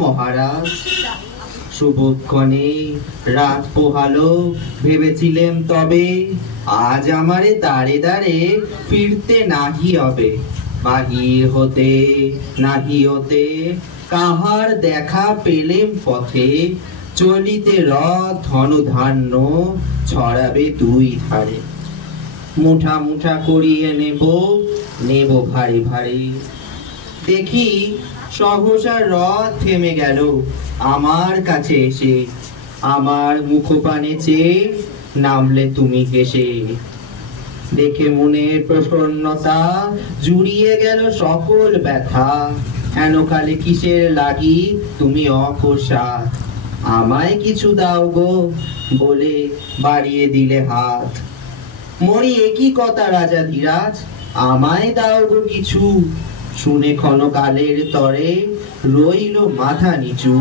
মহারাজ। সুবোধক্ষণে রাত পোহালো, ভেবেছিলেম তবে আজ আমারে দাঁড়ে দাঁড়ে ফিরতে নাহি হবে। বাহির হতে নাহি হতে কাহার দেখা পেলেম পথে, চলিতে রথ ধনধান্য ছড়াবে দুই ধারে। মুঠা মুঠা করিয়ে নেব, নেব ভারী ভারী। দেখি সহসা রথ থেমে গেল আমার কাছে এসে, আমার মুখপানে চেয়ে নামলে তুমি হেসে। দেখে মনের প্রসন্নতা জুড়িয়ে গেল সকল ব্যথা, হেনকালে কিসের লাগি তুমি অকস্মাৎ আমায় কিছু দাও গো বলে বাড়িয়ে দিলে হাত। মরি একই কথা রাজা ধীরাজ, আমায় দাও গো কিছু। শুনে ক্ষণকালের তরে রইল মাথা নিচু।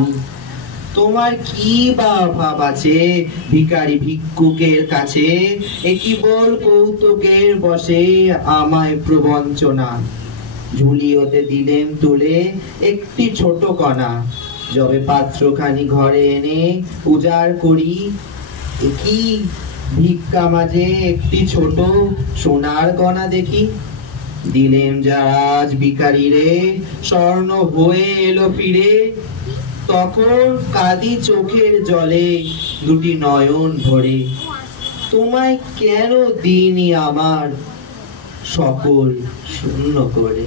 তোমার কি বা ভাব আছে ভিখারি ভিক্ষুকের কাছে, একই বল কৌতুকের বসে আমায় প্রবঞ্চনা। ঝুলিওতে দিলেম তুলে একটি ছোট কণা, যবে পাত্রখানি ঘরে এনে উজাড় করি, একই ভিক্ষা মাঝে একটি ছোট সোনার কণা দেখি। দিলেম জাহাজ ভিখারি রে, স্বর্ণ হয়ে এলো ফিরে। তখন কাঁদি চোখের জলে দুটি নয়ন ভরে, তোমায় কেন দিইনি আমার সকল শূন্য করে।